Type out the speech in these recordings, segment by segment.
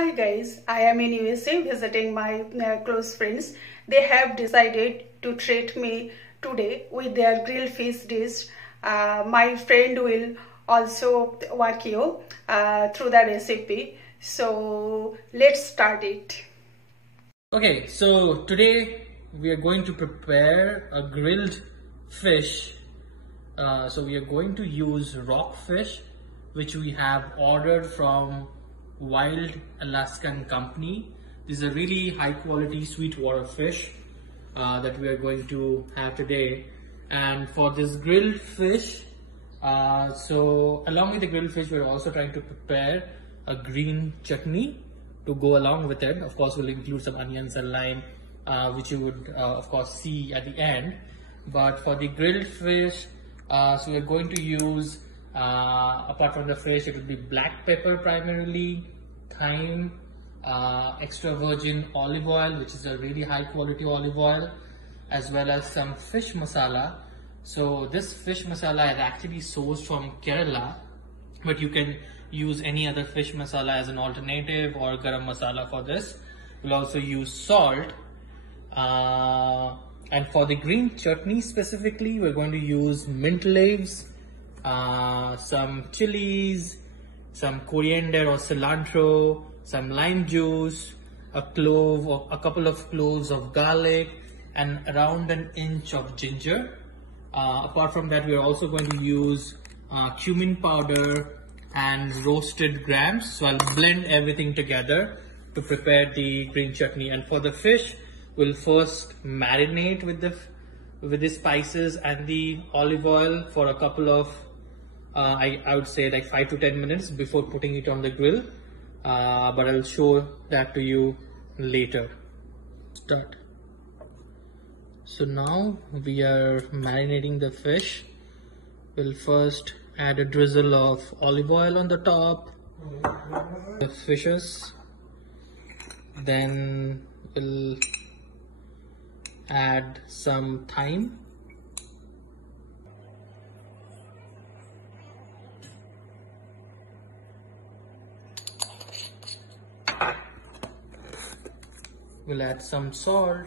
Hi guys, I am in USA visiting my close friends. They have decided to treat me today with their grilled fish dish. My friend will also walk you through the recipe. So let's start it. Okay, so today we are going to prepare a grilled fish. So we are going to use rockfish, which we have ordered from Wild Alaskan Company. This is a really high quality sweetwater fish that we are going to have today. And for this grilled fish, so along with the grilled fish, we're also trying to prepare a green chutney to go along with it. Of course, we'll include some onions and lime, which you would of course see at the end. But for the grilled fish, so we're going to use, apart from the fish, it will be black pepper primarily, thyme, extra virgin olive oil, which is a really high quality olive oil, as well as some fish masala. So this fish masala is actually sourced from Kerala, but you can use any other fish masala as an alternative, or garam masala for this. We'll also use salt. And for the green chutney specifically, we're going to use mint leaves, some chilies, some coriander or cilantro, some lime juice, a clove or a couple of cloves of garlic, and around an inch of ginger. Apart from that, we're also going to use cumin powder and roasted grams. So I'll blend everything together to prepare the green chutney. And for the fish, we'll first marinate with the spices and the olive oil for a couple of I would say like 5 to 10 minutes before putting it on the grill, but I'll show that to you later. Start. So now we are marinating the fish. We'll first add a drizzle of olive oil on the top, the fishes, then we'll add some thyme, we'll add some salt,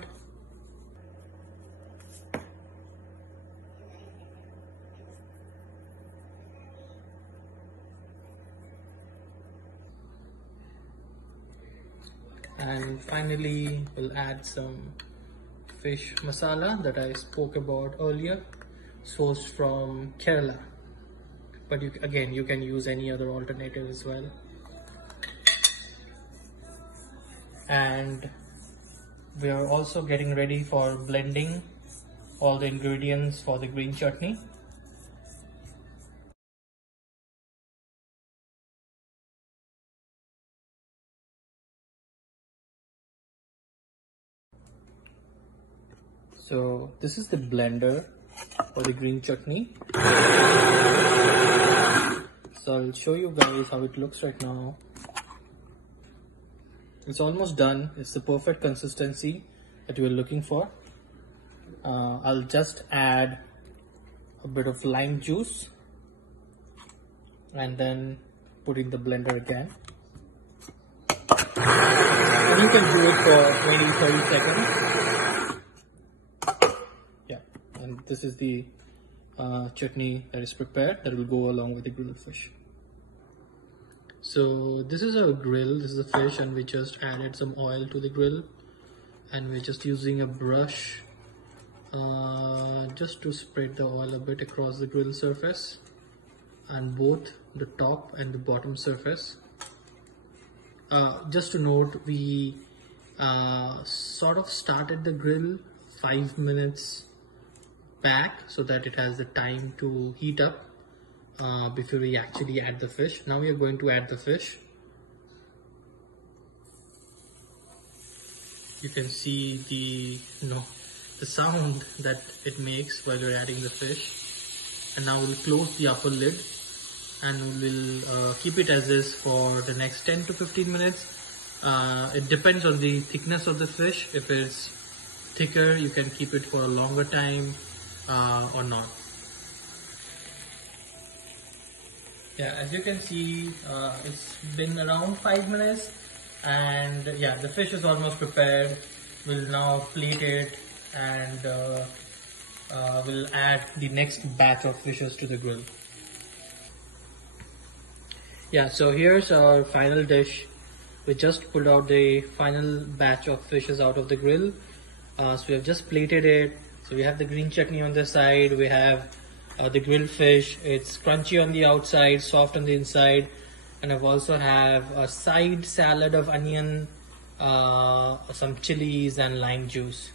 and finally we'll add some fish masala that I spoke about earlier, sourced from Kerala, but again you can use any other alternative as well. And we are also getting ready for blending all the ingredients for the green chutney. So this is the blender for the green chutney. So I'll show you guys how it looks right now. It's almost done. It's the perfect consistency that we're looking for. I'll just add a bit of lime juice and then put in the blender again. And you can do it for 20-30 seconds. Yeah, and this is the chutney that is prepared that will go along with the grilled fish. So this is our grill, this is the fish, and we just added some oil to the grill, and we're just using a brush just to spread the oil a bit across the grill surface and both the top and the bottom surface. Just to note, we sort of started the grill 5 minutes back so that it has the time to heat up before we actually add the fish. Now we are going to add the fish. You can see the sound that it makes while you're adding the fish. And now we'll close the upper lid and we'll keep it as is for the next 10 to 15 minutes. It depends on the thickness of the fish. If it's thicker, you can keep it for a longer time or not. Yeah, as you can see, it's been around 5 minutes And yeah, the fish is almost prepared. We'll now plate it and we'll add the next batch of fishes to the grill. Yeah, so here's our final dish. We just pulled out the final batch of fishes out of the grill. So we have just plated it. So we have the green chutney on the side. We have the grilled fish. It's crunchy on the outside, soft on the inside. And I've also have a side salad of onion, some chilies and lime juice.